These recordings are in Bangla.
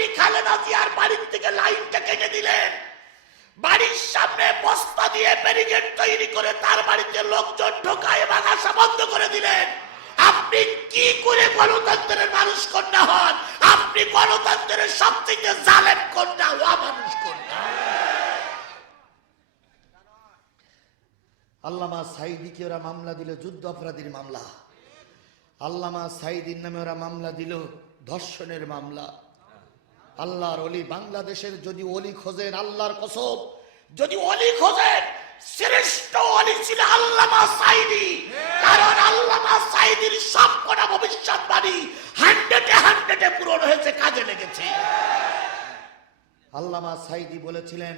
আপনি খালেদা জিয়ার বাড়ির থেকে লাইনটা কেটে দিলেন, বাড়ির সামনে বস্তা দিয়ে ব্যারিকেড তৈরি করে তার বাড়িতে লোকজন ঢোকায় এবং আসা বন্ধ করে দিলেন। আপনি কি করে গণতন্ত্রের মানুষ কন্যা হন? আপনি গণতন্ত্রের সবচেয়ে জালেম কন্যা, ওয়া মানুষ কন্যা। আল্লামা সাঈদীকে ওরা মামলা দিল যুদ্ধ অপরাধীর মামলা। আল্লামা সাঈদীর নামে ওরা মামলা দিল ধর্ষণের মামলা। আল্লাহর ওলি, বাংলাদেশের যদি ওলি খোঁজেন, আল্লাহর কসম, যদি ওলি খোঁজেন, শ্রেষ্ঠ ওলি ছিল আল্লামা সাঈদী। কারণ আল্লামা সাঈদীর সবকটা ভবিষ্যৎবাণী 100-এ পূরণ হয়েছে, কাজে লেগেছে। আল্লামা সাঈদী বলেছিলেন,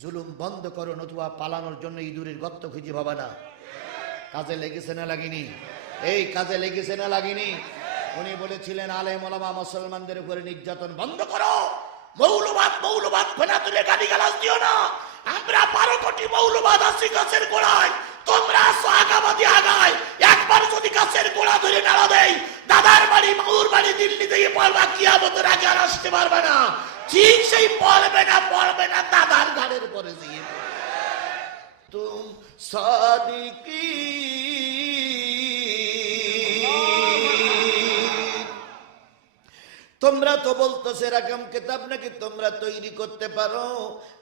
জুলুম বন্ধ করো, নতুবা পালানোর জন্য ইঁদুরের গর্ত খুঁজে পাবা না। কাজে লেগেছে না লাগেনি? এই কাজে লেগেছে না লাগেনি? উনি বলেছিলেন, আলেম ওলামা মুসলমানদের উপরে নির্যাতন বন্ধ করো, মৌলবাদ ফেনা তুলে গালিগালাজ দিও না। আমরা 12 কোটি মৌলবাদ আছি গাছের গোড়ায়, তোমরা আসো আগাবাদী আগায়। একবার যদি গাছের গোড়া ধরে নাড়া দেয়, দাদার বাড়ি মাউর বাড়ি দিল্লি থেকে পড়বা, কিয়ামতের আগে আর আসতে পারবে না। ঠিক সেই পড়বে না দাদার ঘাড়ের পরে দিয়ে। তুম সাদিকি তোমরা তো বলতেছো এরকম কিতাব নাকি তোমরা তৈরি করতে পারো।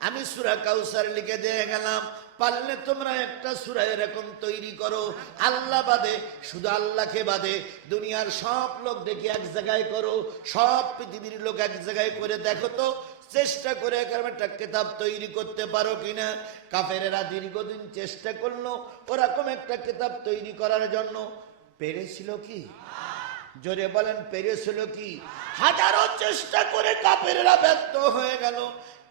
আমি সূরা কাউসার লিখে দিয়ে গেলাম, পারলে তোমরা একটা সূরা এরকম তৈরি করো। আল্লাহ বাদে, শুধু আল্লাহকে বাদে দুনিয়ার সব লোক দেখি এক জায়গায় করো, সব পৃথিবীর লোক এক জায়গায় করে দেখো তো, চেষ্টা করে এরকম একটা কিতাব তৈরি করতে পারো কিনা। কাফেরেরা দীর্ঘদিন চেষ্টা করলো ওরকম একটা কিতাব তৈরি করার জন্য। পেরেছিল কি? জোরে বলেন, পেরেছিল কি? হাজারো চেষ্টা করে কাফেররা ব্যর্থ হয়ে গেল।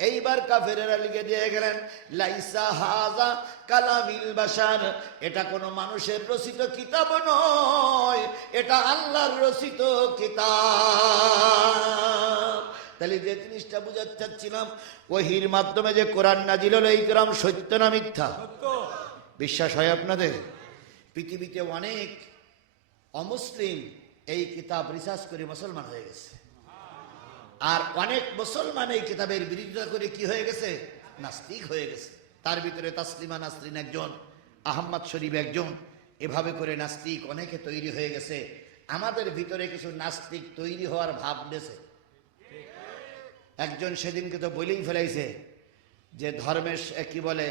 এইবার কাফেরেরা লিখে দিয়ে গেলেন, লাইসা হাযা কালামিল বাশার, এটা কোনো মানুষের রচিত কিতাব নয়, এটা আল্লাহর রচিত কিতাব। তাহলে যে জিনিসটা বুঝাতে চাচ্ছিলাম, ওহীর মাধ্যমে যে কোরআন নাজিল হলো, এই কোরআন সত্য না মিথ্যা? বিশ্বাস হয় আপনাদের? পৃথিবীতে অনেক অমুসলিম এই কিতাব রিসার্চ করে মুসলমান হয়ে গেছে, আর অনেক মুসলমান এই কিতাবের বিরোধিতা করে কি হয়ে গেছে? নাস্তিক হয়ে গেছে। তার ভিতরে তাসলিমা নাসরিন একজন, আহমদ শরীফ একজন। এভাবে করে নাস্তিক অনেকে তৈরি হয়ে গেছে। আমাদের ভিতরে কিছু নাস্তিক তৈরি হওয়ার ভাব নিয়েছে। একজন সেদিনকে তো বলেই ফেলাইছে যে ধর্মের কি বলে,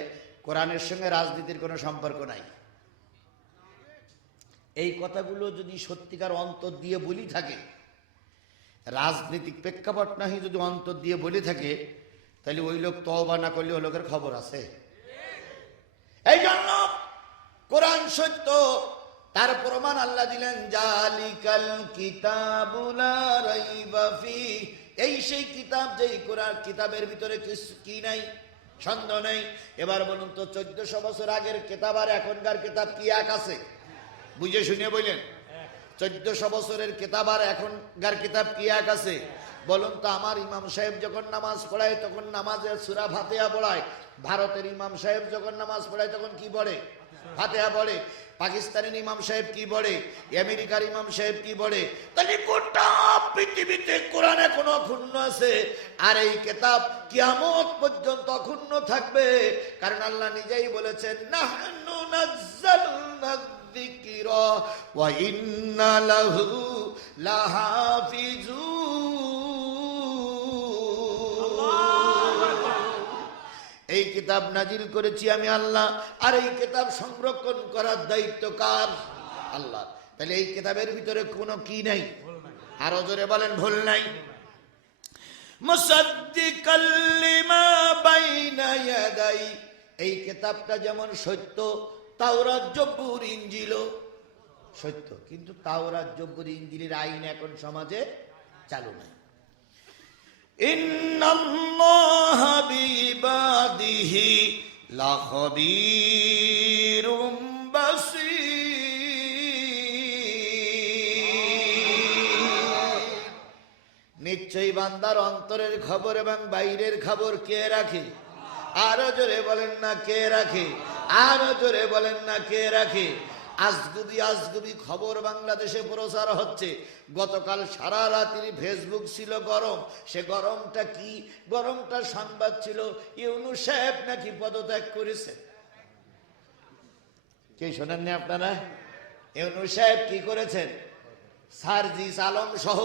কোরআনের সঙ্গে রাজনীতির কোনো সম্পর্ক নাই। এই কথাগুলো যদি সত্যিকার অন্তর দিয়ে বলি থাকে, রাজনৈতিক প্রেক্ষাপট নাহি যদি অন্তর দিয়ে বলে থাকে, তাহলে ওই লোক তওবা না করলে ওই লোকের খবর আছে। এই জন্য কোরআন সত্য, তার প্রমাণ আল্লাহ দিলেন, জালিকাল কিতাবু লা রাইবা ফি, এই সেই কিতাব যেই কোরআন কিতাবের ভিতরে কি নাই, সন্দেহ নেই। এবার বলুন তো, 1400 বছর আগের কিতাব আর এখনকার কিতাব কি এক আছে? বুঝে শুনে বললেন, 1400 বছরের কিতাব আর এখনকার কিতাব কি এক আছে? বলুন তো, আমার ইমাম সাহেব যখন নামাজ পড়ায় তখন নামাজের সূরা ফাতিহা পড়ায়। ভারতের ইমাম সাহেব যখন নামাজ পড়ায় তখন কি পড়ে? ফাতিহা পড়ে। পাকিস্তানের ইমাম সাহেব কি পড়ে? আমেরিকার ইমাম সাহেব কি পড়ে? তাহলে গোটা পৃথিবীতে কোরআন এখনো অক্ষুণ্ণ আছে, আর এই কিতাব কিয়ামত পর্যন্ত অক্ষুণ্ণ থাকবে। কারণ আল্লাহ নিজেই বলেছেন, নাহনু নাযালনা যিকরা ওয়া ইন্না লাহু লাহাফিজুন। এই কিতাব নাজিল করেছি আমি আল্লাহ, আর এই কিতাব সংরক্ষণ করার দায়িত্ব কার? আল্লাহ। তাহলে এই কিতাবের ভিতরে কোনো কি নাই? আরো জোরে বলেন, ভুল নাই। মুসাদ্দিকাল লিমা বাইনা ইয়াদাই, এই কিতাবটা যেমন সত্য, তাওরাত জবুর ইনজিল সত্য, কিন্তু তাওরাত জবুর ইনজিলের আইন এখন সমাজে চালু নাই। ইন্নাল্লাহা বিইবাদিহি লাখবীরুম বাসীর, নিশ্চয়ই বান্দার অন্তরের খবর এবং বাইরের খবর কে রাখে? আরো জোরে বলেন না, কে রাখে? আরো জোরে বলেন না, কে রাখে? আজগুবি আজগুবি খবর বাংলাদেশে প্রচার হচ্ছে। গতকাল সারা রাত্রি ফেসবুক ছিল গরম। সে গরমটা কি? গরমটা সংবাদ ছিল ইউনূস সাহেব নাকি পদত্যাগ করেছে। কি শোনেননি আপনারা? ইউনূস সাহেব কি করেছেন? সার্জিস আলম সহ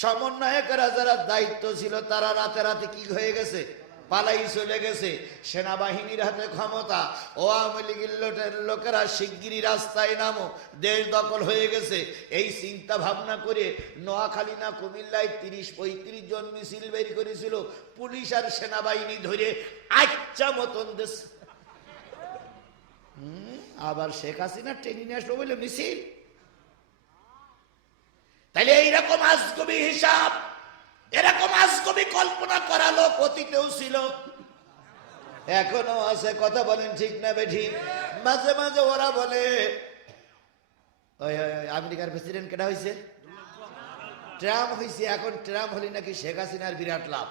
সমন্বয়কেরা যারা দায়িত্ব ছিল তারা রাতে রাতে কি হয়ে গেছে? পালাই চলে গেছে। সেনাবাহিনীর হাতে ক্ষমতা। ও আওয়ামী লীগের লোকেরা শিগগিরই রাস্তায় নামো, দেশ দখল হয়ে গেছে। এই চিন্তা ভাবনা করে নোয়াখালী না কুমিল্লায় 30-35 জন মিছিল বের করেছিল। পুলিশ আর সেনাবাহিনী ধরে আচ্ছা মতন দেশ। আবার শেখ হাসিনা টেনে নিয়ে আসলো বলে মিছিল। তাইলে এইরকম আজগবি হিসাব, এরকম আজগবি কল্পনা করা লোক অতীতেও ছিল, এখনো আছে। কথা বলেন ঠিক না বেঠিক? মাঝে মাঝে ওরা বলে আমেরিকার প্রেসিডেন্ট কেটা হয়েছে? ট্রাম্প হয়েছে। এখন ট্রাম্প হলে নাকি শেখ হাসিনার বিরাট লাভ।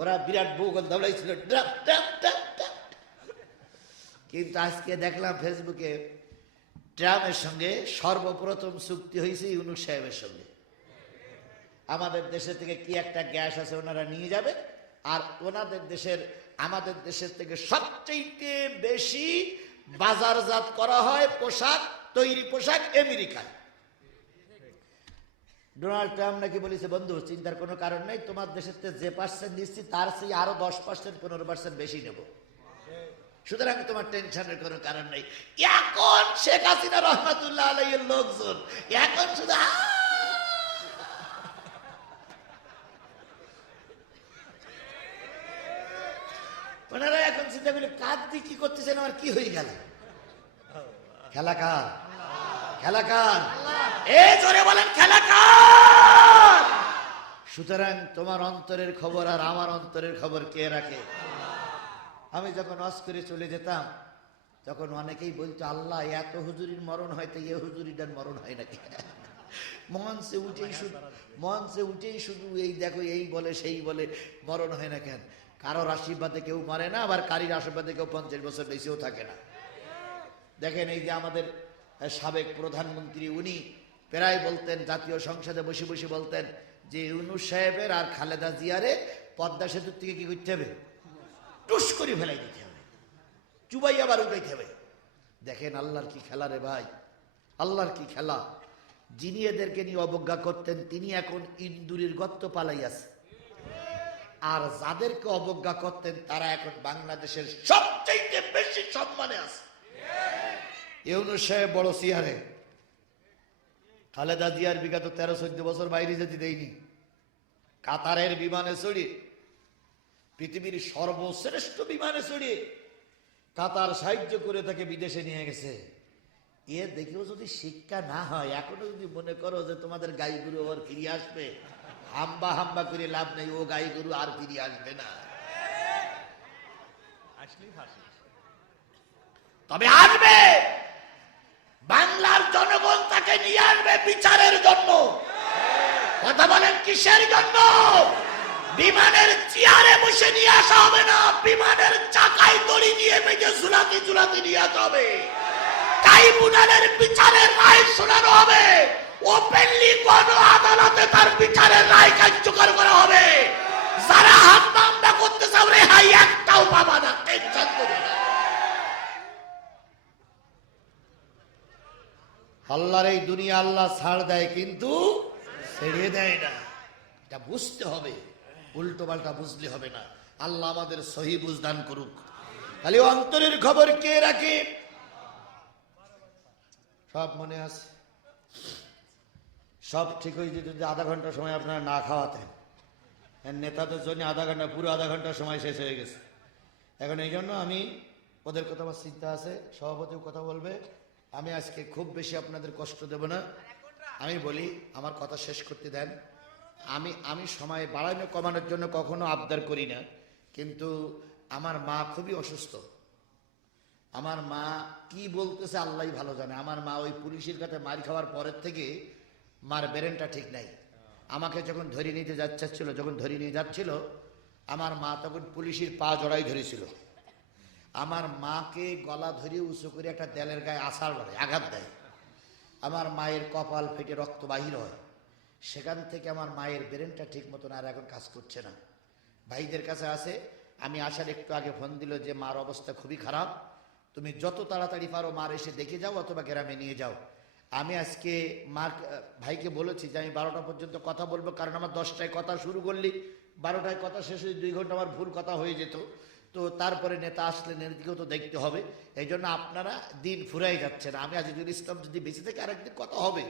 ওরা বিরাট বউগল দৌড়াইছিল। কিন্তু আজকে দেখলাম ফেসবুকে ট্রাম্পের সঙ্গে সর্বপ্রথম চুক্তি হয়েছে ইউনূস সাহেবের সঙ্গে। আমাদের দেশে থেকে কি একটা গ্যাস আছে ওনারা নিয়ে যাবে, আর ওনাদের দেশের আমাদের দেশের থেকে সবচেয়ে বেশি বাজারজাত করা হয় পোশাক, তৈরি পোশাক আমেরিকায়। ডোনাল্ড ট্রাম্প নাকি বলেছে, বন্ধু চিন্তার কোনো কারণ নেই, তোমার দেশের যে পার্সেন্ট দিচ্ছি তার চেয়ে আরো 10% 15% বেশি নেব, সুতরাং তোমার টেনশনের কোনো কারণ নেই। এখন শেখ হাসিনা রহমাতুল্লাহ আলাইহির লোকজন এখন শুধু ওনারা এখন চিন্তা করলে কাজ দিয়ে কি করতেছেন, আমার কি হয়ে গেল? খেলা কার? খেলা কার? এই জোরে বলেন খেলা কার? সুতরাং তোমার অন্তরের খবর আর আমার অন্তরের খবর কে রাখে? আমি যখন ওয়াজ করে চলে যেতাম তখন অনেকেই বলতো, আল্লাহ এত হুজুরির মরণ হয় তো এ হুজুরিটার মরণ হয় নাকি? মঞ্চে উঠেই শুধু এই দেখো এই বলে সেই বলে, মরণ হয় না কেন? কারোর আশীর্বাদে কেউ মরে না, আবার কারীর আশীর্বাদে কেউ 50 বছর বেশিও থাকে না। দেখেন এই যে আমাদের সাবেক প্রধানমন্ত্রী, উনি প্রায় বলতেন, জাতীয় সংসদে বসে বসে বলতেন যে ইউনূস সাহেবের আর খালেদা জিয়ারে পদ্মা সেতুর থেকে কি করতে হবে? টুস করে ফেলাই দিতে হবে, চুবাই আবার উঠাইতে হবে। দেখেন আল্লাহর কি খেলা রে ভাই, আল্লাহর কি খেলা। যিনি এদেরকে নিয়ে অবজ্ঞা করতেন তিনি এখন ইন্দুরের গর্ত পালাই আছে, আর যাদেরকে অবজ্ঞা করতেন তারা এখন বাংলাদেশের সবচেয়ে বেশি সম্মানে আছে। ইউনূস সাহেব বড় চেয়ারে, খালেদা জিয়ার বিগত 13-14 বছর বাইরে যেতে দেয়নি। কাতারের বিমানে চড়িয়ে, পৃথিবীর সর্বশ্রেষ্ঠ বিমানে চড়িয়ে কাতার সাহায্য করে তাকে বিদেশে নিয়ে গেছে। এ দেখেও যদি শিক্ষা না হয়, এখনো যদি মনে করো যে তোমাদের গাই গরু আবার ফিরে আসবে, হাম্বা হাম্বা করে লাভ নেই, ও গাই গরু আর ফিরে আসবে না। তবে আসবে, বাংলার জনগণ তাকে নিয়ে আসবে বিচারের জন্য। কথা বলেন কিসের জন্য? বিমানের চেয়ারে বসে নিয়ে আসা হবে না, বিমানের চাকায় দড়ি দিয়ে বেঁধে ঝুলাতে ঝুলাতে নিয়ে আসা হবে। ট্রাইব্যুনালের বিচারের রায় শোনানো হবে, ওপেনলি কোন আদালতে তার বিচারের রায় কার্যকর করা হবে। যারা হাত মামলা করতে চাও রেহাই একটাও পাবা না, টেনশন করবে না। আল্লাহর এই দুনিয়া আল্লাহ ছাড় দেয় কিন্তু ছেড়ে দেয় না, এটা বুঝতে হবে। উল্টো পাল্টা বুঝলে হবে না। আল্লাহ আমাদের সহি বুঝ দান করুক। খালি অন্তরের খবর কে রাখে? সব মনে আছে, সব ঠিক হয়ে যেত যদি আধা ঘন্টা সময় আপনারা না খাওয়াতেন। নেতাদের জন্য পুরো আধা ঘন্টা সময় শেষ হয়ে গেছে। এখন এই জন্য আমি ওদের কথা আমার চিন্তা আছে, সভাপতিও কথা বলবে। আমি আজকে খুব বেশি আপনাদের কষ্ট দেব না। আমি বলি, আমার কথা শেষ করতে দেন। আমি সময় বাড়ানো কমানোর জন্য কখনো আবদার করি না, কিন্তু আমার মা খুবই অসুস্থ। আমার মা কি বলতেছে আল্লাহই ভালো জানে। আমার মা ওই পুলিশের কাছে মার খাওয়ার পরের থেকে মার ব্রেনটা ঠিক নাই। আমাকে যখন ধরে নিতে যাচ্ছিল, আমার মা তখন পুলিশের পা জড়াই ধরেছিল। আমার মাকে গলা ধরে উঁচু করে একটা দেলের গায়ে আছাড় মারে, আঘাত দেয়। আমার মায়ের কপাল ফেটে রক্ত বাহির হয়। সেখান থেকে আমার মায়ের ব্রেনটা ঠিক মতন আর এখন কাজ করছে না। ভাইদের কাছে আছে, আমি আসার একটু আগে ফোন দিল যে মার অবস্থা খুবই খারাপ, তুমি যত তাড়াতাড়ি পারো মার এসে দেখে যাও অথবা গ্রামে নিয়ে যাও। আমি আজকে মার ভাইকে বলেছি যে আমি 12টা পর্যন্ত কথা বলবো, কারণ আমার 10টায় কথা শুরু করলি 12টায় কথা শেষ হয়ে 2 ঘন্টা আমার ভুল কথা হয়ে যেত। তো তারপরে নেতা আসলে নেতাকেও তো দেখতে হবে, এই জন্য আপনারা দিন ফুরাই যাচ্ছে না। আমি আজিজুল ইসলাম যদি বেঁচে থেকে আরেকদিন কথা হবে।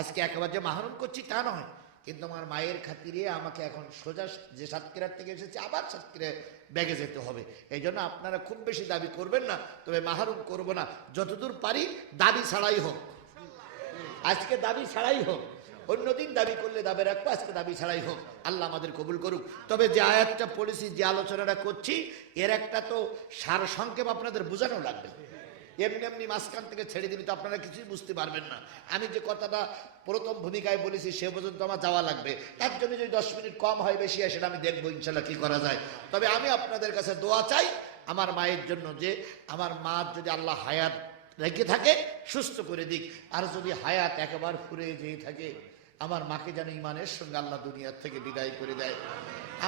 আজকে একেবারে যে মাহরুম করছি তা নয়, কিন্তু আমার মায়ের খাতিরে আমাকে এখন সোজা যে সাতক্ষীরার থেকে এসেছে আবার সাতক্ষীরা ব্যাগে যেতে হবে। এই জন্য আপনারা খুব বেশি দাবি করবেন না, তবে মাহরুম করব না। যতদূর পারি দাবি ছাড়াই হোক, আজকে দাবি ছাড়াই হোক, অন্যদিন দাবি করলে দাবি রাখবো, আজকে দাবি ছাড়াই হোক। আল্লাহ আমাদের কবুল করুক। তবে যে আয়াতটা পড়েছি, যে আলোচনাটা করছি, এর একটা তো সার সংক্ষেপ আপনাদের বোঝানো লাগবে। এমনি এমনি মাঝখান থেকে ছেড়ে দিলে তো আপনারা কিছুই বুঝতে পারবেন না। আমি যে কথাটা প্রথম ভূমিকায় বলেছি সে পর্যন্ত আমার যাওয়া লাগবে। তার জন্য যদি 10 মিনিট কম হয় বেশি হয় সেটা আমি দেখবো ইনশাল্লাহ কি করা যায়। তবে আমি আপনাদের কাছে দোয়া চাই আমার মায়ের জন্য, যে আমার মা যদি আল্লাহ হায়াত রেখে থাকে সুস্থ করে দিক, আর যদি হায়াত একেবারে ফুরে যেয়ে থাকে আমার মাকে যেন ইমানের সঙ্গে আল্লাহ দুনিয়ার থেকে বিদায় করে দেয়।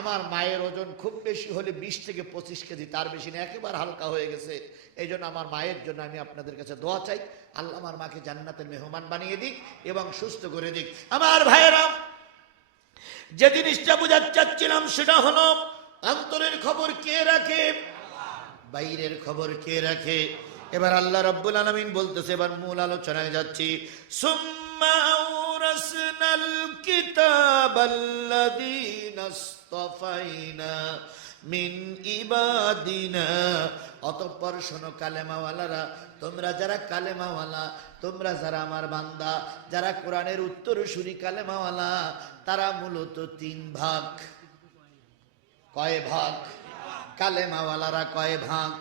আমার মায়ের ওজন খুব বেশি হলে 20 থেকে 25 কেজি, তার বেশি না, একেবারে হালকা হয়ে গেছে। এই জন্য আমার মায়ের জন্য আমি আপনাদের কাছে দোয়া চাই, আল্লাহ আমার মাকে জান্নাতের মেহমান বানিয়ে দিক এবং সুস্থ করে দিক। আমার ভাইয়েরা, যে জিনিসটা বোঝাতে চাচ্ছিলাম সেটা হলো অন্তরের খবর কে রাখে, বাইরের খবর কে রাখে। এবার আল্লাহ রাব্বুল আলামিন বলতেছে, এবার মূল আলোচনায় যাচ্ছি। সুম্মা আওরাসনাল কিতাবাল্লাযীনা ইসতাফাইনা মিন ইবাদিনা। অতঃপর শোনো কালেমাওয়ালারা, তোমরা যারা কালেমাওয়ালা, তোমরা যারা আমার বান্দা, যারা কোরআনের উত্তরসূরি কালেমাওয়ালা, তারা মূলত 3 ভাগ। কয় ভাগ? কালেমাওয়ালারা কয় ভাগ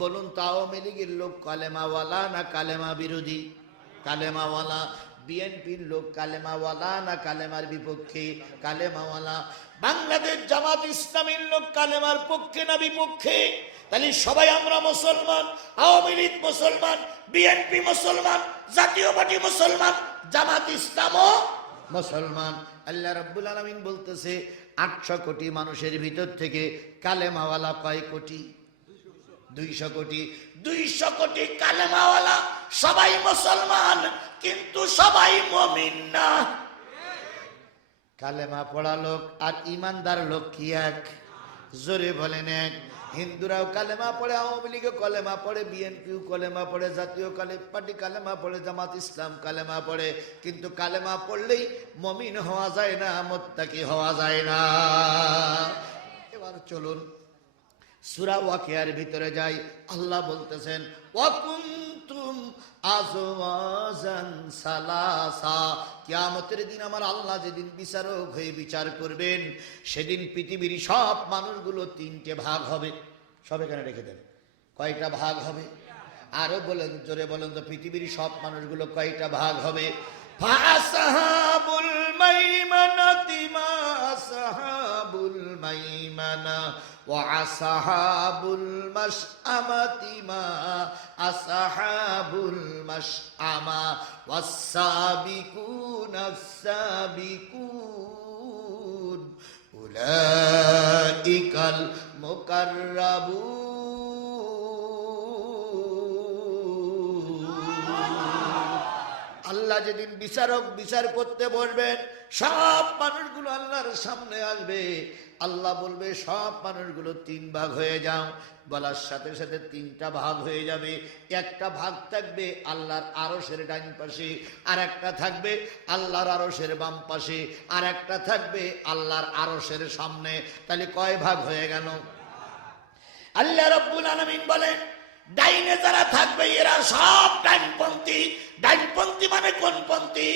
বলুন তো? আওয়ামী লীগের লোক কালেমাওয়ালা না কালেমা বিরোধী? কালেমাওয়ালা। বিএনপির লোক কালেমাওয়ালা না কালেমার বিপক্ষে? কালেমাওয়ালা। বাংলাদেশ জামাত ইসলামীর লোক কালেমার পক্ষে না বিপক্ষে? তাহলে সবাই আমরা মুসলমান। আওয়ামী লীগ মুসলমান, বিএনপি মুসলমান, জাতীয় পার্টি মুসলমান, জামাত ইসলামও মুসলমান। আল্লাহ রাব্বুল আলামিন বলতেছে 800 কোটি মানুষের ভিতর থেকে কালেমাওয়ালা কয় কোটি? 200 কোটি। 200 কোটি কালেমাওয়ালা সবাই মুসলমান, কিন্তু সবাই মুমিন না। কালেমা পড়া লোক আর ইমানদার লোক কি এক? জোরে বলেন এক। হিন্দুরাও কালেমা পড়ে, আওয়ামী লীগও কালেমা পড়ে, বিএনপিও কালেমা পড়ে, জাতীয় পার্টি কালেমা পড়ে, জামাত ইসলাম কালেমা পড়ে, কিন্তু কালেমা পড়লেই মুমিন হওয়া যায় না, মুত্তাকি হওয়া যায় না। এবার চলুন সূরা ওয়াকিয়ার ভিতরে যাই। আল্লাহ বলতেছেন ওয়া কুনতুম আজওয়াজান সালাসা। কিয়ামতের দিন আমার আল্লাহ যেদিন বিচারক হয়ে বিচার করবেন, সেদিন পৃথিবীর সব মানুষগুলো 3টে ভাগ হবে। সব এখানে রেখে দেন। কয়টা ভাগ হবে? আরো বলেন, জোরে বলেন তো, পৃথিবীর সব মানুষগুলো কয়টা ভাগ হবে? ফাসহাবুল মাইমানাতি মা আসহাবুল মাইমানা ওয়া আসহাবুল মাশআমাতি মা আসহাবুল মাশআমা ওয়াস সাবিকুনাস সাবিকুন উলাইকাল মুকাররাবুন। আল্লাহ যেদিন বিচারক বিচার করতে বলবেন, সব মানুষগুলো আল্লাহর সামনে আসবে। আল্লাহ বলবে সব মানুষগুলো 3 ভাগ হয়ে যাও। বলার সাথে সাথে 3টা ভাগ হয়ে যাবে। একটা ভাগ থাকবে আল্লাহর আরশের ডান পাশে, আর একটা থাকবে আল্লাহর আরশের বাম পাশে, আর একটা থাকবে আল্লাহর আরশের সামনে। তাহলে কয় ভাগ হয়ে গেল? আল্লাহ রাব্বুল আলামিন বলেন ডাইনে যারা থাকবে এরা সব ডাইনপন্থী। ডাইনপন্থী মানে কোন পন্থী?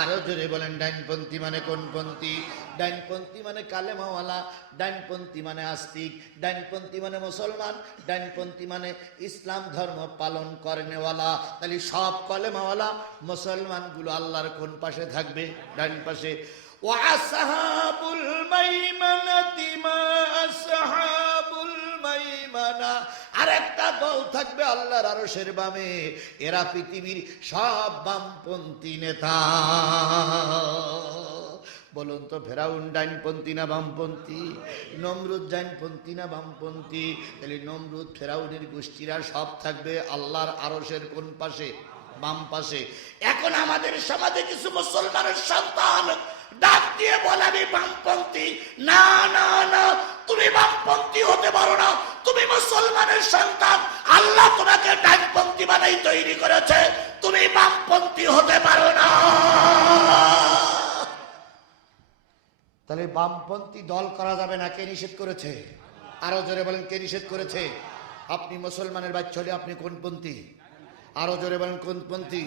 আরো জোরে বলেন, ডাইনপন্থী মানে কোন পন্থী? ডাইনপন্থী মানে কালেমাওয়ালা, ডাইনপন্থী মানে আস্তিক, ডাইনপন্থী মানে মুসলমান, ডাইনপন্থী মানে ইসলাম ধর্ম পালন করেনেওয়ালা। তাহলে সব কালেমাওয়ালা মুসলমানগুলো আল্লাহর কোন পাশে থাকবে? ডাইন পাশে। ওয়া আসহাবুল মাইমানাতি মা আসহাবুল মাইমানা। আরেক দল থাকবে আল্লাহর আরশের বামে, এরা পৃথিবীর সব বামপন্থী নেতা। বলুন তো ফেরাউন ডাইনপন্থী না বামপন্থী? নমরুদ ডাইনপন্থী না বামপন্থী? তাহলে নমরুদ ফেরাউনের গোষ্ঠীরা সব থাকবে আল্লাহর আরশের কোন পাশে? বাম পাশে। এখন আমাদের সমাজে কিছু মুসলমানের সন্তান ডাক দিয়ে বলে আমি বামপন্থী। না না না, তুমি বামপন্থী হতে পারো না, তুমি মুসলমানের সন্তান, আল্লাহ তোমাকে ডানপন্থী বানাই তৈরি করেছে, তুমি বামপন্থী হতে পারো না। তাহলে বামপন্থী দল করা যাবে না, কে নিষেধ করেছে? আরো জোরে বলেন, কে নিষেধ করেছে? আপনি মুসলমানের বাচ্চা হলে আপনি কোন পন্থী? আরো জোরে বলেন, কোন পন্থী?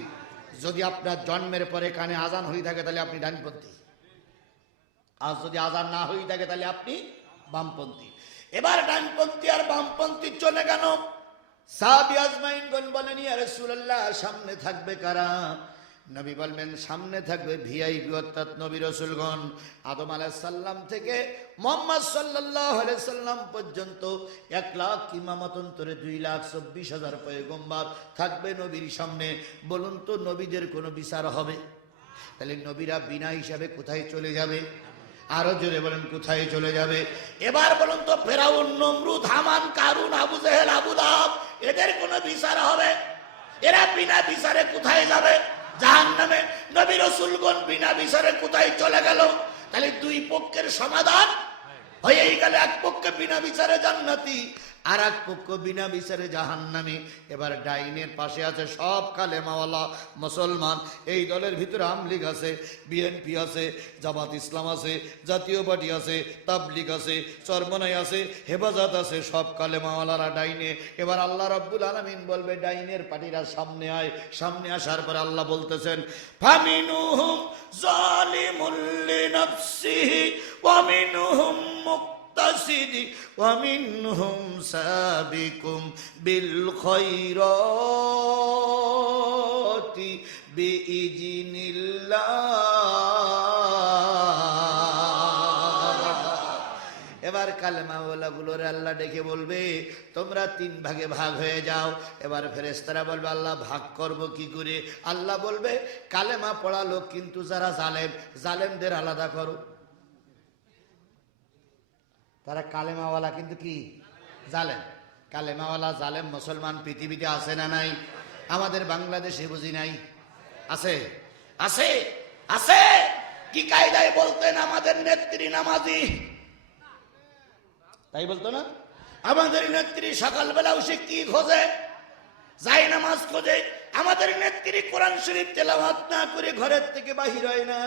যদি আপনার জন্মের পরে কানে আজান হয়ে থাকে তাহলে আপনি ডানপন্থী, আর যদি আজান না হয়ে থাকে তাহলে আপনি বামপন্থী। এবার ডানপন্থী আর বামপন্থী চলে গেল। সাহাবী আজমাইনগণ বলেন, ইয়া রাসূলুল্লাহ, সামনে থাকবে কারা? নবী বলবেন, সামনে থাকবে ভিআইপি অর্থাৎ নবী রাসূলগণ। আদম আলাইহিস সালাম থেকে মুহাম্মদ সাল্লাল্লাহু আলাইহি সাল্লাম পর্যন্ত 1 লাখ ইমামত অন্তরে 2,24,000 পয়গম্বর থাকবে নবীর সামনে। বলুন তো নবীদের কোনো বিচার হবে? তাহলে নবীরা বিনা হিসাবে কোথায় চলে যাবে? আরো জোরে বলেন, কোথায় চলে যাবে? এবার বলুন তো ফেরাউন, নমরুদ, হামান, কারুন, আবু জেহেল, আবু লাহাব, এদের কোনো বিচার হবে? এরা বিনা বিচারে কোথায় যাবে? জাহান্নামে। নবী রাসূলগণ বিনা বিচারে কোথায় চলে গেল? তাহলে দুই পক্ষের সমাধান হয়েই গেল। এক পক্ষে বিনা বিচারে জান্নাতি, আর এক পক্ষ বিনা বিচারে জাহান্নামী। এবার ডাইনের পাশে আছে সব কালেমাওয়ালা মুসলমান। এই দলের ভিতরে আওয়ামী লীগ আছে, বিএনপি আছে, জামাত ইসলাম আছে, জাতীয় পার্টি আছে, তাবলিগ আছে, চরমনাই আছে, হেফাজত আছে, সব কালেমাওয়ালারা ডাইনে। এবার আল্লাহ রাব্বুল আলামিন বলবে ডাইনের পার্টিরা সামনে আয়। সামনে আসার পরে আল্লাহ বলতেছেন, ফামিনুহুম যালিমুল লিনাফসিহি ওয়া মিনহুম মুক্তাসিদি ওয়া মিনহুম সাবিকুম বিল খায়রাতি বিইজনিল্লাহ। এবার কালেমাওয়ালা গুলোর আল্লাহ ডেকে বলবে, তোমরা 3 ভাগে ভাগ হয়ে যাও। এবার ফেরেশতারা বলবে, আল্লাহ ভাগ করব কি করে? আল্লাহ বলবে, কালেমা পড়া লোক কিন্তু যারা জালেম, জালেমদের আলাদা করো। তারা কালেমাওয়ালা কিন্তু কি জালেম? কালেমাওয়ালা জালেম মুসলমান পৃথিবীতে আছে না নাই? আমাদের বাংলাদেশে বুঝি নাই? আছে, আছে, আছে। কি কায়দায় বলতেন আমাদের নেত্রী নামাজি? তাই বলতো না? আমাদের নেত্রী সকালবেলা উঠে কি খোঁজে? যায় নামাজ খোঁজে। আমাদের নেত্রী কোরআন শরীফ তেলাওয়াত না করে ঘরের থেকে বাহির হয় না।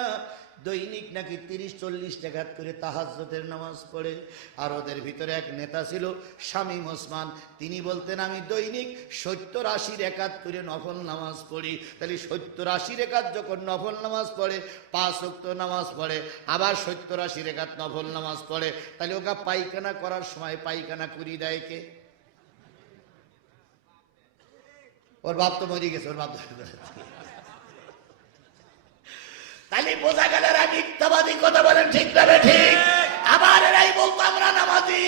দৈনিক নাকি 30-40 টাকাত করে তাহাজ্জুদের নামাজ পড়ে। আর ওদের ভিতরে এক নেতা ছিল শামীম ওসমান, তিনি বলতেন আমি দৈনিক 70-80 রাকাত করে নফল নামাজ পড়ি। তাহলে 70-80 রাকাত যখন নফল নামাজ পড়ে, 5 ওয়াক্ত নামাজ পড়ে, আবার 70-80 রাকাত নফল নামাজ পড়ে, তাহলে ওকে পায়খানা করার সময় পায়খানা করি দেয় কে? ওর বাপ তো মরে গেছে, ওর বাপ। তাহলে বোঝা গেল এরা মিথ্যাবাদী কথা বলেন, ঠিক না ঠিক? আবার এরাই বলতো আমরা নামাজি।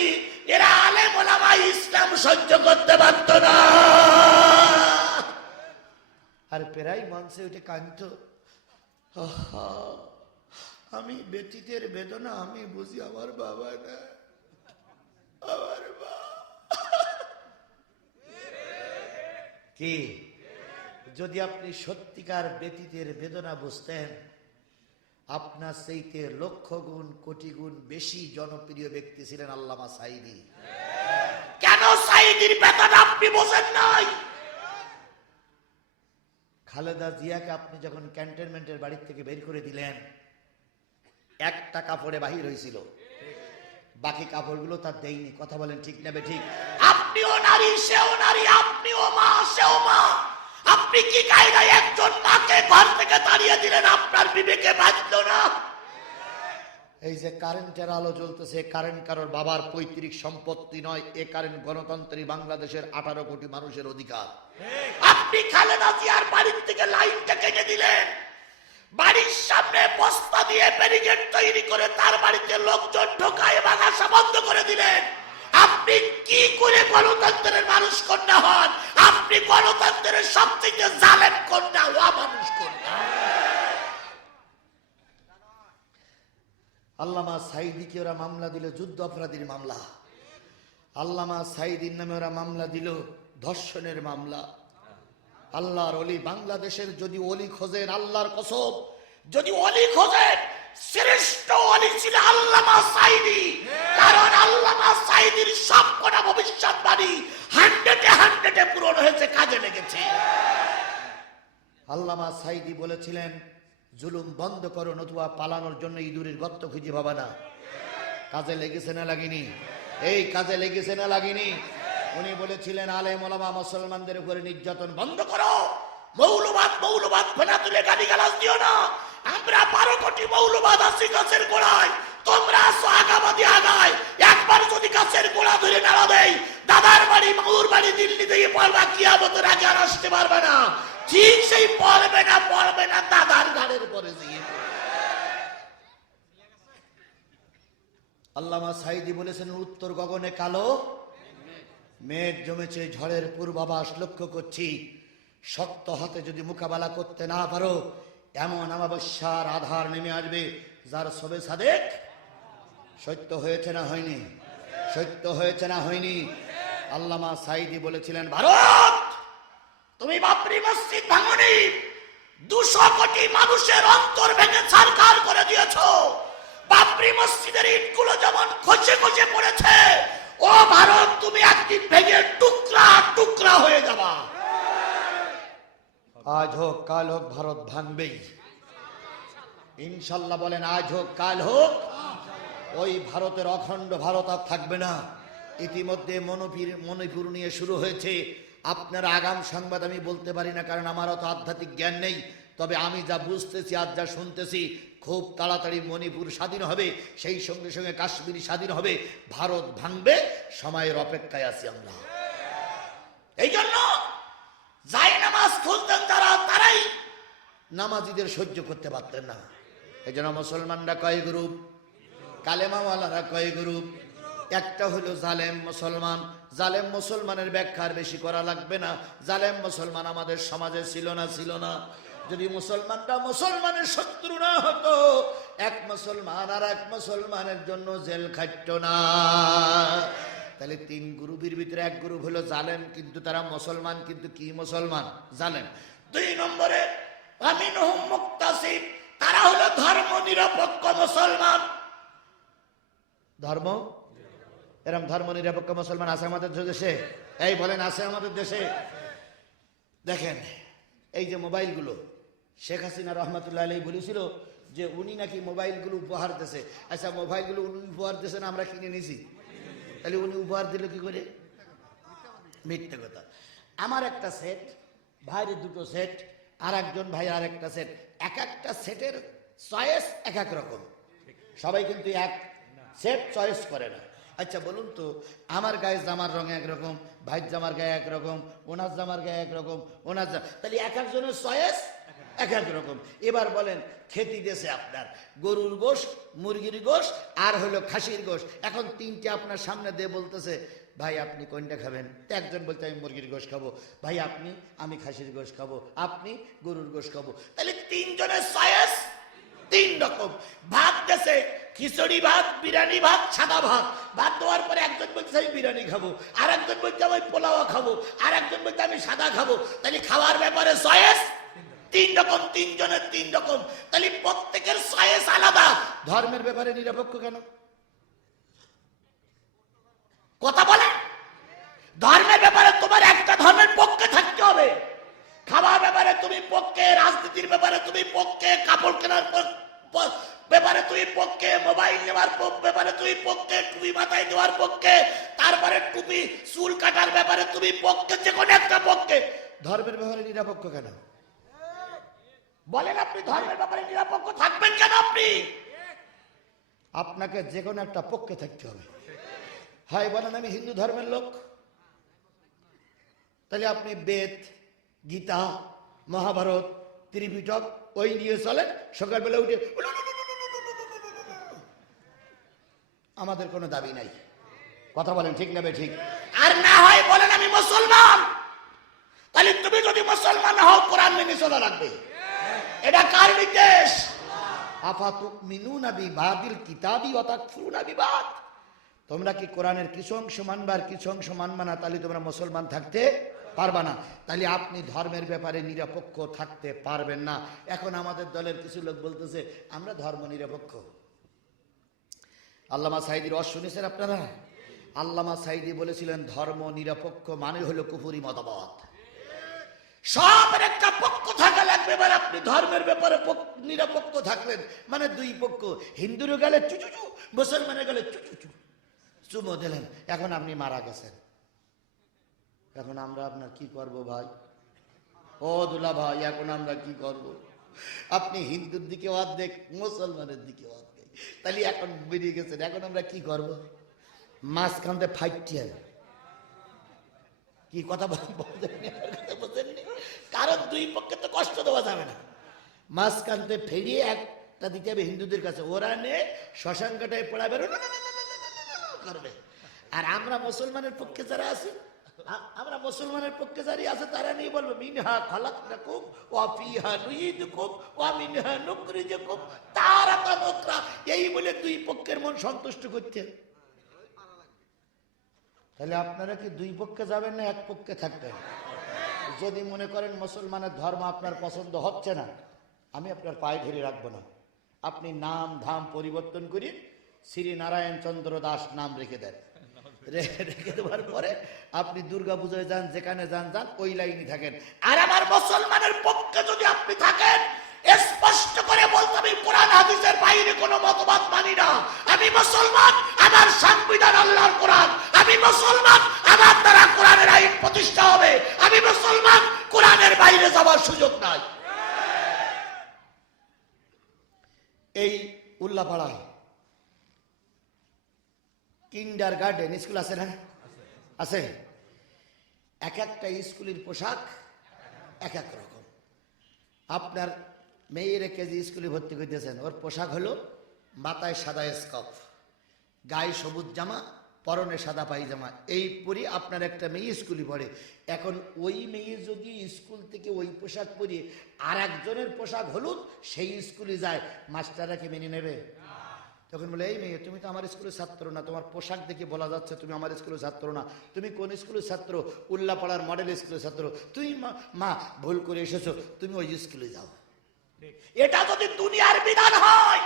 এরা আলেম ওলামা ইসলাম সহ্য করতে পারত না। আর প্রায় মঞ্চে উঠে কাঁদতো, আমি ব্যতীতের বেদনা আমি বুঝি, আমার বাবা না, আমার মা। কি যদি আপনি সত্যিকার ব্যতীতের বেদনা বুঝতেন, আপনার সেইতে 1,00,000 গুণ কোটি গুণ বেশি জনপ্রিয় ব্যক্তি ছিলেন আল্লামা সাঈদী। কেন সাঈদীর বেদনা আপনি বোঝেন নাই? খালেদা জিয়াকে আপনি যখন ক্যান্টনমেন্টের বাড়ি থেকে বের করে দিলেন, একটা কাপড়ে বাহির হয়েছিল, বাকি কাপড়গুলো তার দেয়নি। কথা বলেন, ঠিক না ঠিক? আপনিও নারী, সেও নারী, আপনিও মা, সেও মা। আপনি কি কায়দায় একজন মাকে ঘর থেকে তাড়িয়ে দিলেন? আপনার বিবেকে বাঁধল না? এই যে কারেন্টের আলো জ্বলতেছে, কারেন্ট কারোর বাবার পৈতৃক সম্পত্তি নয়। এ কারেন্ট গণতন্ত্রী বাংলাদেশের 18 কোটি মানুষের অধিকার। আপনি খালেদা জিয়ার বাড়ির থেকে লাইনটা কেটে দিলেন, বাড়ির সামনে বস্তা দিয়ে ব্যারিকেড তৈরি করে তার বাড়িতে লোকজন ঢোকায় বাগাসা বন্ধ করে দিলেন। আপনি আপনি কি করে গণতন্ত্রের মানুষ কন্যা হন? আপনি গণতন্ত্রের সবথেকে জালেম কন্যা, মানুষ কন্যা। আল্লামা সাঈদীকে ওরা মামলা দিল যুদ্ধ অপরাধীর মামলা। আল্লামা সাঈদীর নামে ওরা মামলা দিল ধর্ষণের মামলা। আল্লাহর ওলি, বাংলাদেশের যদি ওলি খোঁজেন, আল্লাহর কসম, যদি ওলি খোঁজেন, শ্রেষ্ঠ ওলি ছিল আল্লামা সাঈদী। কারণ আল্লামা সাঈদীর সবকটা ভবিষ্যৎবাণী 100-এ পূরণ হয়েছে, কাজে লেগেছে। আল্লামা সাঈদী বলেছিলেন, জুলুম বন্ধ করো, নতুবা পালানোর জন্য ইঁদুরের গর্ত খুঁজে পাবা না। কাজে লেগেছে না লাগেনি? এই কাজে লেগেছে না লাগেনি? উনি বলেছিলেন, আলেম ওলামা মুসলমানদের উপরে নির্যাতন বন্ধ করো। মৌলবাদ ফেনা তুলে গালিগালাজ দিও না। আমরা 12 কোটি মৌলবাদ আছি গাছের গোড়ায়, তোমরা আসো আগাবাদী আগায়। একবার যদি গাছের গোড়া ধরে নাড়া দেই, দাদার বাড়ি মাউর বাড়ি দিল্লি থেকে পড়বা, কিয়ামতের আগে আর আসতে পারবে না। ঠিক সেই পড়বে না দাদার ঘাড়ের পরে দিয়ে। আল্লামা সাঈদী বলেছেন, উত্তর গগনে কালো মেঘ জমেছে, ঝড়ের পূর্বাভাস লক্ষ্য করছি। শক্ত হাতে যদি মোকাবেলা করতে না পারো, এমন অমাবস্যার আধার নেমে আসবে যার সবে সাদেক। সত্য হয়েছে না হয়নি? সত্য হয়েছে না হয়নি? আল্লামা সাঈদী বলেছিলেন, ভারত, তুমি বাবরি মসজিদ ভাঙনি, 200 কোটি মানুষের অন্তর ভেঙে ছারখার করে দিয়েছো। বাবরি মসজিদের ইটগুলো যেমন খসে খসে পড়েছে, ও ভারত, তুমি একদিন ভেঙে টুকরা টুকরা হয়ে যাবা। আজ হোক কাল হোক ভারত ভাঙবেই ইনশাল্লাহ। বলেন আজ হোক কাল হোক। ওই ভারতের অখণ্ড ভারত আর থাকবে না। ইতিমধ্যে মণিপুর নিয়ে শুরু হয়েছে। আপনার আগাম সংবাদ আমি বলতে পারি না, কারণ আমার অত আধ্যাত্মিক জ্ঞান নেই। তবে আমি যা বুঝতেছি, আজ যা শুনতেছি, খুব তাড়াতাড়ি মণিপুর স্বাধীন হবে, সেই সঙ্গে সঙ্গে কাশ্মীর স্বাধীন হবে। ভারত ভাঙবে, সময়ের অপেক্ষায় আছি আমরা। এই জন্য যাই নামাজ খুলতেন যারা, তারাই নামাজিদের সহ্য করতে পারতেন না। এই জন্য মুসলমানরা কয় গ্রুপ, কালেমাওয়ালারা কয় গ্রুপ। একটা হলো জালেম মুসলমান। জালেম মুসলমানের ব্যাখ্যা আর বেশি করা লাগবে না। জালেম মুসলমান আমাদের সমাজে ছিল না। যদি মুসলমানটা মুসলমানের শত্রু না হতো, এক মুসলমান আর এক মুসলমানের জন্য জেল খাটতো না। তাহলে 3 গ্রুপের ভিতরে এক গ্রুপ হলো জালেম, কিন্তু তারা মুসলমান, কিন্তু কি মুসলমান? জালেম। 2 নম্বরে আমিনহুম মুক্তাসিব, তারা হলো ধর্ম নিরপেক্ষ মুসলমান। এরকম ধর্ম নিরপেক্ষ মুসলমান আছে আমাদের দেশে? এই বলেন, আছে আমাদের দেশে? দেখেন, এই যে মোবাইলগুলো, শেখ হাসিনা রহমতুল্লাহ আলাইহি বলেছিল যে উনি নাকি মোবাইলগুলো উপহার দিয়েছে। আচ্ছা, মোবাইলগুলো উনি উপহার দিয়েছে না আমরা কিনে নিয়েছি? তাহলে উনি উপহার দিল কি করে? মিথ্যে কথা। আমার একটা সেট, ভাইয়ের 2টো সেট, আর একজন ভাই আর একটা সেট। একটা সেটের চয়েস এক এক রকম। সবাই কিন্তু এক সেট চয়েস করে না। আচ্ছা বলুন তো, আমার গায়ে জামার রং একরকম, ভাইয়ের জামার গায়ে একরকম, ওনার জামার গায়ে একরকম, তাহলে এক একজনের চয়েস এক এক রকম। এবার বলেন, খেতে দেশে আপনার গরুর গোশ, মুরগির গোশ আর হলো খাসির গোশ। এখন 3টে আপনার সামনে দিয়ে বলতেছে, ভাই আপনি কোনটা খাবেন? একজন বলতে আমি মুরগির গোশ খাবো, ভাই আপনি, আমি খাসির গোশ খাবো, আপনি গরুর গোশ খাবো। তাহলে 3 জনের চয়েস 3 রকম। ভাত দেশে খিচুড়ি ভাত, বিরিয়ানি ভাত, সাদা ভাত। ভাত দেওয়ার পরে একজন বলছে আমি বিরিয়ানি খাবো, আর একজন বলছে আমি পোলাও খাবো, আর একজন বলছে আমি সাদা খাবো। তাহলে খাওয়ার ব্যাপারে চয়েস 3 রকম, 3 জনের 3 রকম। তাহলে প্রত্যেকের চয়েস আলাদা। ধর্মের ব্যাপারে নিরপেক্ষ কেন? কথা বলে, ধর্মের ব্যাপারে তোমার একটা ধর্মের পক্ষে থাকতে হবে। খাওয়ার ব্যাপারে তুমি পক্ষে, রাজনীতির ব্যাপারে তুমি পক্ষে, কাপড় কেনার ব্যাপারে তুমি পক্ষে, মোবাইল নেওয়ার ব্যাপারে তুমি পক্ষে, টুপি মাথায় দেওয়ার পক্ষে, তারপরে টুপি চুল কাটার ব্যাপারে তুমি পক্ষে, যে কোনো একটা পক্ষে। ধর্মের ব্যাপারে নিরপেক্ষ কেন বলেন? আপনি ধর্মের ব্যাপারে নিরপেক্ষ থাকবেন কেন? আপনাকে যে কোনো একটা পক্ষে থাকতে হবে। হয় বলেন আমি হিন্দু ধর্মের লোক, তাহলে আপনি বেদ, গীতা, মহাভারত, ত্রিপিটক ওই নিয়ে চলেন। সকালবেলা উঠে আমাদের কোনো দাবি নাই। কথা বলেন ঠিক না বে ঠিক? আর না হয় বলেন আমি মুসলমান, তাহলে তুমি যদি মুসলমান হও কোরআন মেনে চলা লাগবে। এটা কার নির্দেশ? আফাতুমিনুনা বিবাদিল কিতাবি ওয়া তাকফুরুনা বিবাদ। তোমরা কি কোরআনের কিছু অংশ মানবা আর কিছু অংশ মানবা না, তাহলে তোমরা মুসলমান থাকতে পারবা না। তাহলে আপনি ধর্মের ব্যাপারে নিরপেক্ষ থাকতে পারবেন না। এখন আমাদের দলের কিছু লোক বলতেছে আমরা ধর্ম নিরপেক্ষ। আল্লামা সাঈদীর ওয়াজ শুনেছেন আপনারা? আল্লামা সাঈদী বলেছিলেন ধর্ম নিরপেক্ষ মানে হলো কুফরি মতবাদ। সবের একটা পক্ষ থাকা লাগবে। এবার আপনি ধর্মের ব্যাপারে নিরপেক্ষ থাকলেন মানে দুই পক্ষ, হিন্দুরও গেলে চুচুচু, মুসলমানের গেলে চুচুচু, চুমো দিলেন। এখন আপনি মারা গেছেন, এখন আমরা আপনার কি করব ভাই? ও দুলা ভাই, এখন আমরা কি করব? আপনি হিন্দুর দিকে অর্ধেক, মুসলমানের দিকে অর্ধেক, তাহলে এখন বেরিয়ে গেছেন, এখন আমরা কি করব? মাঝখানতে ফাইটিয়ে কি কথা বলছেন? কারণ দুই পক্ষে তো কষ্ট দেওয়া যাবে না। মাঝখানতে ফেরিয়ে একটা দিতে হবে হিন্দুদের কাছে, ওরা নে শ্মশান কাটায় পড়াবে করবে। আর আমরা মুসলমানের পক্ষে যারা আছি, আমরা মুসলমানের পক্ষে যারা আছে তারা নিয়ে বলবো মিনহা খালাকনাকুম ওয়া ফিহা নুইদুকুম ওয়া মিনহা নুখরিজুকুম তারাতান উখরা। এই বলে দুই পক্ষের মন সন্তুষ্ট করতে। তাহলে আপনারা কি দুই পক্ষে যাবেন না এক পক্ষে থাকবেন? যদি মনে করেন মুসলমানের ধর্ম আপনার পছন্দ হচ্ছে না, আমি আপনার পায়ে ধরে রাখবো না। আপনি নাম ধাম পরিবর্তন করে শ্রী নারায়ণ চন্দ্র দাস নাম রেখে দেন। রেখে দেওয়ার পরে আপনি দুর্গা পূজায় যান, যেখানে যান যান, ওই লাইনে থাকেন। আর আমার মুসলমানের পক্ষে যদি আপনি থাকেন, স্পষ্ট করে বলতে হবে কোরআন হাদিসের বাইরে কোনো মতবাদ মানি না। আমি মুসলমান, আমার সংবিধান আল্লাহর কোরআন। আমি মুসলমান, আমার দ্বারা কোরআনের আইন প্রতিষ্ঠা হবে। আমি মুসলমান, কোরআনের বাইরে যাওয়ার সুযোগ নাই। এই উল্লাপাড়ায় কিন্ডার গার্ডেন স্কুল আছে না? আছে। এক একটা স্কুলের পোশাক এক এক রকম। আপনার মেয়ের কেজি স্কুলে ভর্তি করতেছেন, ওর পোশাক হলো মাথায় সাদা স্কার্ফ, গায়ে সবুজ জামা, পরনে সাদা পায়জামা। এই পরে আপনার একটা মেয়ে স্কুলে পড়ে। এখন ওই মেয়ে যদি স্কুল থেকে ওই পোশাক পরিয়ে আর একজনের পোশাক হলুদ সেই স্কুলে যায়, মাস্টাররা কি মেনে নেবে? তখন বলে এই মেয়ে তুমি তো আমার স্কুলের ছাত্র না, তোমার পোশাক দেখে বলা যাচ্ছে তুমি আমার স্কুলের ছাত্র না। তুমি কোন স্কুলের ছাত্র? উল্লাপাড়ার মডেল স্কুলের ছাত্র। তুই মা ভুল করে এসেছো, তুমি ওই স্কুলে যাও। এটা যদি দুনিয়ার বিধান হয়,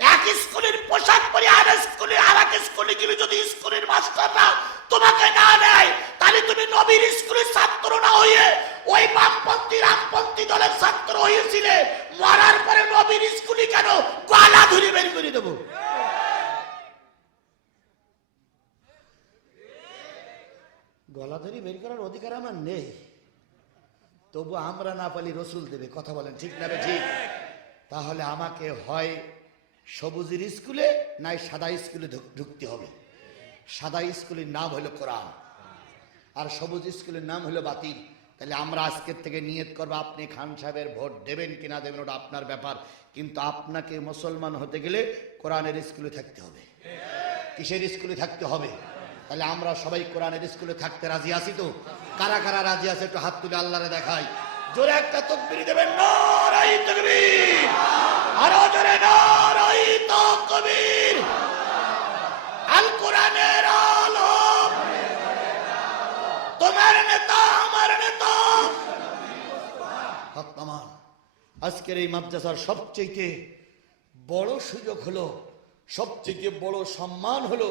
এক স্কুলের পোশাক পরে আর স্কুলে আর এক স্কুলে গেলে যদি স্কুলের মাস্টাররা তোমাকে না নেয়, তাহলে তুমি নবীর স্কুলের ছাত্র না হয়ে ওই বামপন্থী রামপন্থী দলের ছাত্র হয়েছিলে। মরার পরে নবীর স্কুলে কেন গলা ধরে বের করে দেবো? গলা ধরে বের করার অধিকার আমার নেই, তবু আমরা না পালি রসুল দেবে। কথা বলেন ঠিক না? ঠিক। তাহলে আমাকে হয় সবুজের স্কুলে নাই সাদা স্কুলে ঢুকতে হবে। সাদা স্কুলের নাম হলো কোরআন আর সবুজ স্কুলের নাম হলো বাতিল। তাহলে আমরা আজকের থেকে নিয়ত করবো, আপনি খান সাহেবের ভোট দেবেন কিনা দেবেন ওটা আপনার ব্যাপার, কিন্তু আপনাকে মুসলমান হতে গেলে কোরআনের স্কুলে থাকতে হবে। কিসের স্কুলে থাকতে হবে? তাহলে আমরা সবাই কোরআনের স্কুলে থাকতে রাজি আছি তো? কারা কারা রাজি আছে একটু হাত তুলে আল্লাহরে দেখাই। জোরে একটা তাকবীর দিবেন, নারায়ে তাকবীর। আরো জোরে নারায়ে তাকবীর। আল কোরআনের আলো, তোমার নেতা আমার নেতা। আজকের এই মাদ্রাসার সবচেয়ে বড় সুযোগ হলো, সবচেয়ে বড় সম্মান হলো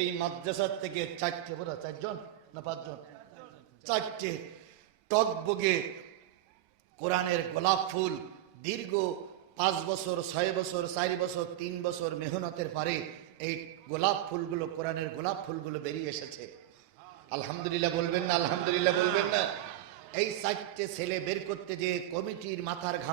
এই মাদ্রাসার থেকে চারজন না পাঁচজন, চারটে টকবগে কোরআনের গোলাপ ফুল দীর্ঘ 5 বছর 6 বছর 4 বছর 3 বছর মেহনতের পরে এই গোলাপ ফুলগুলো, কোরআনের গোলাপ ফুলগুলো বেরিয়ে এসেছে। আলহামদুলিল্লাহ বলবেন না? আলহামদুলিল্লাহ বলবেন না? এই 4টে ছেলে বের করতে যে কমিটির মাথার ঘাম